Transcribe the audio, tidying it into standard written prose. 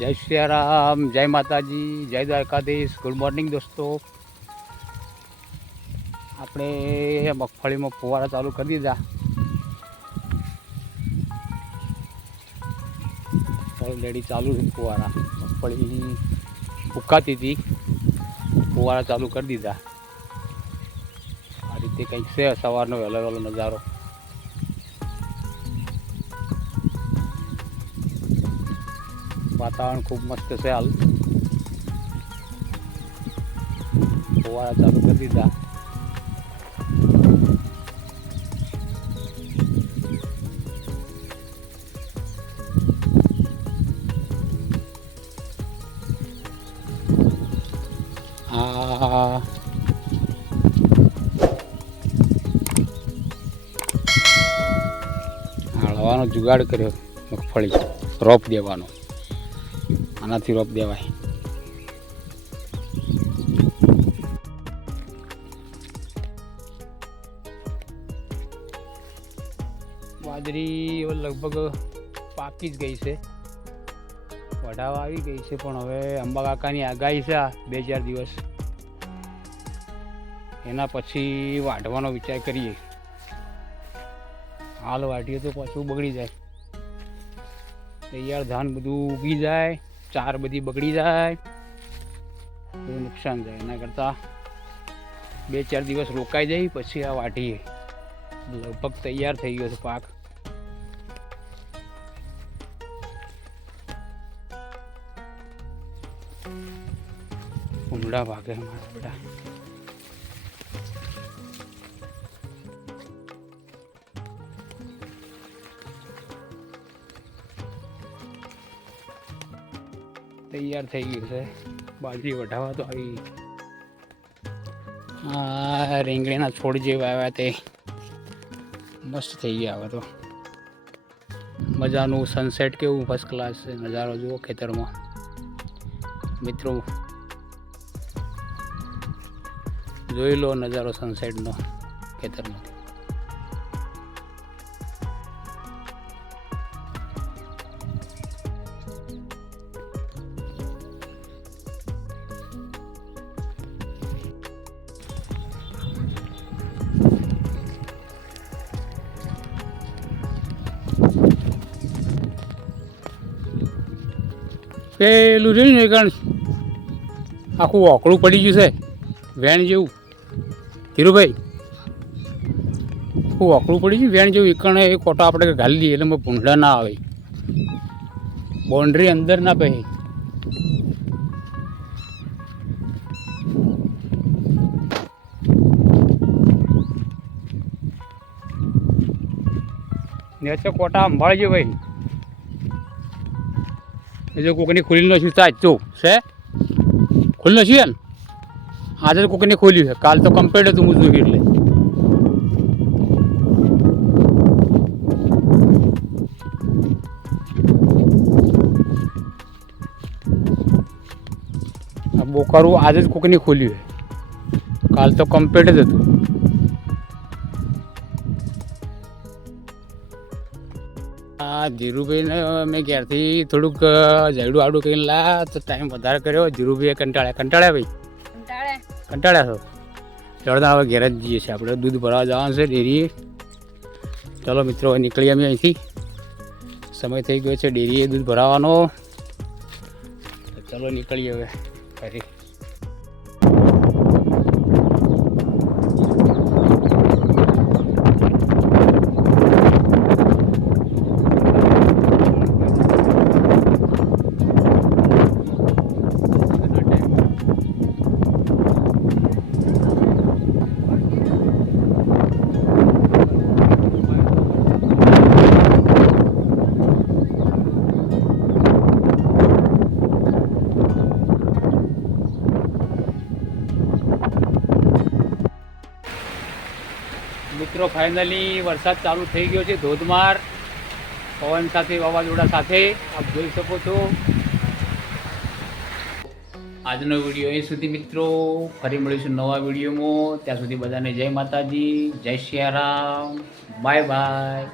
જય સિયારામ, જય માતાજી, જય દ્વારકાધીશ. ગુડ મોર્નિંગ દોસ્તો. આપણે મગફળીમાં ફુવારા ચાલુ કરી દીધા. ઓલરેડી ચાલુ છે ફુવારા. મગફળી ફૂંકાતી હતી, ફુવારા ચાલુ કરી દીધા. આ રીતે કંઈક છે સવારનો વહેલો વહેલો નજારો. વાતાવરણ ખૂબ મસ્ત છે. હાલ ફુવારા ચાલુ કરી દીધા. હળવાનો જુગાડ કર્યો મગફળી રોપ દેવાનો. આનાથી રોપ દેવાય. બાજરી લગભગ પાકી જ ગઈ છે, વઢાવા આવી ગઈ છે. પણ હવે અંબા કાકાની આગાહી છે 2-4 દિવસ, એના પછી વાઢવાનો વિચાર કરીએ. હાલ વાઢીએ તો પાછું બગડી જાય. તૈયાર ધાન બધું ઉગી જાય, ચાર બધી બગડી જાય, બધું નુકસાન જાય. એના કરતાં 2-4 દિવસ રોકાઈ જાય પછી આ વાઢીએ. લગભગ તૈયાર થઈ ગયો છે પાક. ઊંડા ભાગે મારા બેટા. તૈયાર થઈ ગયું છે. બાજરી વઢાવા તો આવી. આ રીંગણીના છોડ જે વાવ્યા તે મસ્ત થઈ ગયા. હવે તો મજાનું સનસેટ કેવું ફર્સ્ટ ક્લાસ છે. નજારો જુઓ ખેતરમાં મિત્રો. જોઈ લો નજારો સનસેટનો ખેતરમાં. પેલું રહ્યું ને કારણ આખું ઓકળું પડી ગયું છે વેણ જેવું. ધીરુભાઈ, આખું ઓકળું પડી ગયું વેણ જેવું. એકણ એ કોટો આપણે ઘાલી દઈએ એટલે ભૂંડા ના આવે, બાઉન્ડ્રી અંદર ના પહે. નેચે કોટા સંભાળજો ભાઈ. એ જો કોકની ખુલી નથી તાજ તો છે ખુલ્લું નથી ને. આજે કોકની ખોલ્યું છે, કાલ તો કમ્પ્લીટ હતું હું જોયું. એટલે આ બોકારું આજે જ કોકની ખોલ્યું છે, કાલ તો કમ્પ્લીટ જ હતું. આ ધીરુભાઈને મેં ઘેરથી થોડુંક ઝાડું આડું કહીને લા તો ટાઈમ વધારે કર્યો. ધીરુભાઈ કંટાળ્યા ભાઈ. કંટાળ્યા છો ચડતા. હવે ઘેર જ જઈએ છીએ આપણે. દૂધ ભરાવા જવાનું છે ડેરીએ. ચલો મિત્રો, નીકળીએ અમે અહીંથી. સમય થઈ ગયો છે ડેરીએ દૂધ ભરાવાનો. ચલો નીકળીએ હવે ઘરે. મિત્રો ફાઇનલી વરસાદ ચાલુ થઈ ગયો છે, ધોધમાર પવન સાથે, વાવાઝોડા સાથે. આપ જોઈ શકો છો. આજનો વિડીયો અહીં સુધી મિત્રો. ફરી મળીશું નવા વિડીયોમાં. ત્યાં સુધી બધાને જય માતાજી, જય સિયારામ, બાય બાય.